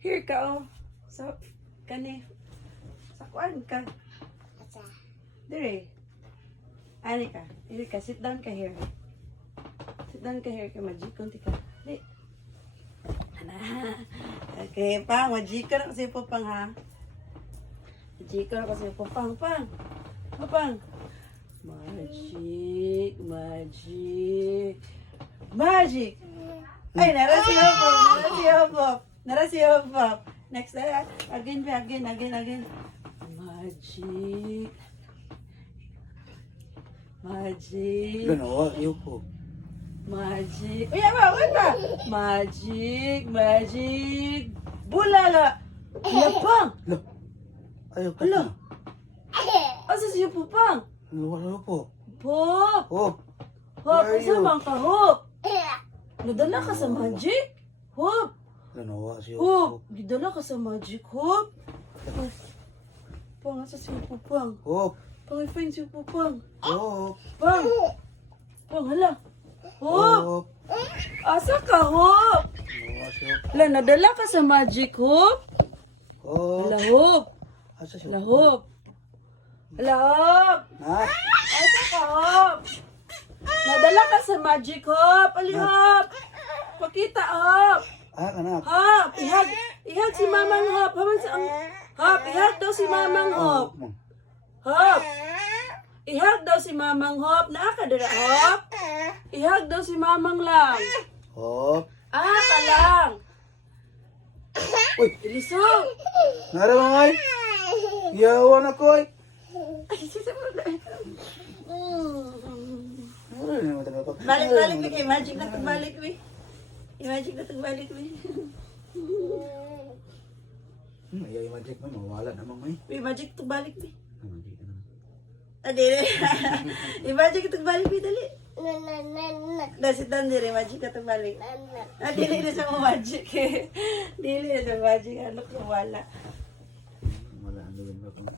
Here ka, oh. So, kani. Sa kuan ka. Asa. Dire. Ani ka. Here ka. Sit down ka here. Sit down ka here ka. Majikon ti ka. Di. Ana. Okay, pang. Majikon ako sa'yo po, pang, ha? Majikon ako sa'yo po, pang, pang. Pang. Magic. Magic. Magic. Ay, nara si Hopop. Nara si Hopop. Nara si Hopop. Next, again. Magic. Magic. Ganawa, iyo po. Magic. Uy, ama, wala. Magic. Bulala. Lapang. Lo. Ayaw ka Hala. na. Asa siya pupang? Ano po? Pop. Oh. Hop, Where are asa you? bang ka, Hop? Nadala ka sa magic? Hop. Ganawa siya Hop. po. Gidala ka sa magic, Hop. Pang, asa siya pupang? Oh. Pang, i-find siya pupang. Oh. Pang. Pang, hala. Hop. Oh. Asa ka, Hop? Ganawa siya po. Hala, nadala ka sa magic, Hop? Oh. Hala, Hop. Asa siya Hala, po? Hop. Hala, Hop. Ha? Asa ka, Hop? Nadala ka sa magic, Hop. Ali, Hop. Pakita, Hop. Ah, kanak. Hop. Ihag si Mamang Hop. Hop, ihag daw si Mamang Hop. Hop. Ihag daw si Mamang Hop. Naa ka dira, Hop. Ihag daw si Mamang lang. Oh. Ka lang. Uy. Ilisog. Nara mga ay. Yawan ako ay. Ay, sisa mo na. Nara na naman tayo. Balik, mi. Kay magic na tagbalik, mi. Magic na tagbalik, mi. Ayaw yung magic mo. Mawala naman may. Magic tagbalik, mi. Magic na naman. Dili. Magic na tagbalik, mi. Dali. Sit down dire, magic na tagbalik. Dili na sa mo magic eh. Dili na sa magic. Ano kung wala. Wala ang gawin ko.